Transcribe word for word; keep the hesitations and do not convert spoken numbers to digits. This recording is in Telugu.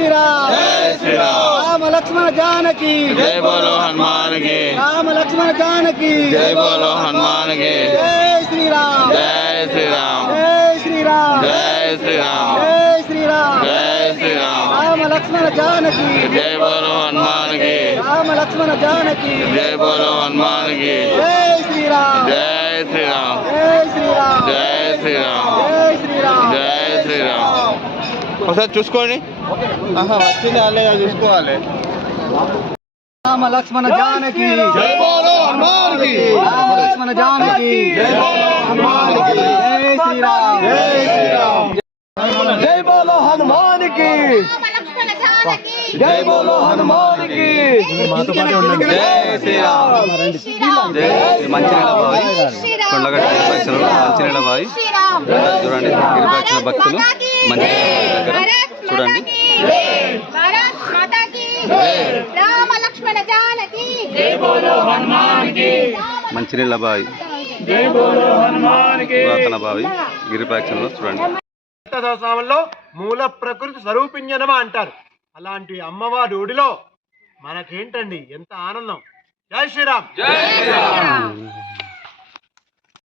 శ్రీరామ్ జై శ్రీరామ్ రామ లక్ష్మణ జానకి జై బోలో హనుమాన్ కి రామ లక్ష్మణ జానకి జై బోలో హనుమాన్ కి జై శ్రీరామ్ జై శ్రీరామ్ జై శ్రీరామ్ జై శ్రీరామ్ జై శ్రీరామ్ జై శ్రీరామ్ రామ లక్ష్మణ జానకి జై బోలో హనుమాన్ కి రామ లక్ష్మణ జానకి జై బోలో హనుమాన్ కి జై శ్రీరామ్ జై శ్రీరామ్ జై శ్రీరామ్ జై శ్రీరామ్ జై శ్రీరామ్ జై శ్రీరామ్ ఒకసారి చూసుకోండి వచ్చింది అల్లే చూసుకోవాలి రామ లక్ష్మణ జానకి జై బోలో హనుమాన్ కి రామ లక్ష్మణ జానకి జై బోలో హనుమాన్ కి జై శ్రీరామ్ జై శ్రీరామ్ జై బోలో హనుమాన్ కి జై బోలో హనుమాన్ కి జై శ్రీరామ్ జై మంచినీళ్ళ బావి కొండగట్ట గిరిపక్షులు మంచినీళ్ళ బావి చూడండి గిరిపక్షుల భక్తులు మంచినీళ్ళ బావి దగ్గర చూడండి మంచినీళ్ళ బావి పురాతన బావి గిరిపక్షంలో చూడండి. సంవత్సరంలో మూల ప్రకృతి స్వరూపిణ్యనమ అంటారు. అలాంటి అమ్మవారి ఒడిలో మనకేంటండి ఎంత ఆనందం. జై శ్రీరామ్.